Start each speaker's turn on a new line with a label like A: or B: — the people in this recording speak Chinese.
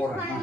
A: போடுறேன்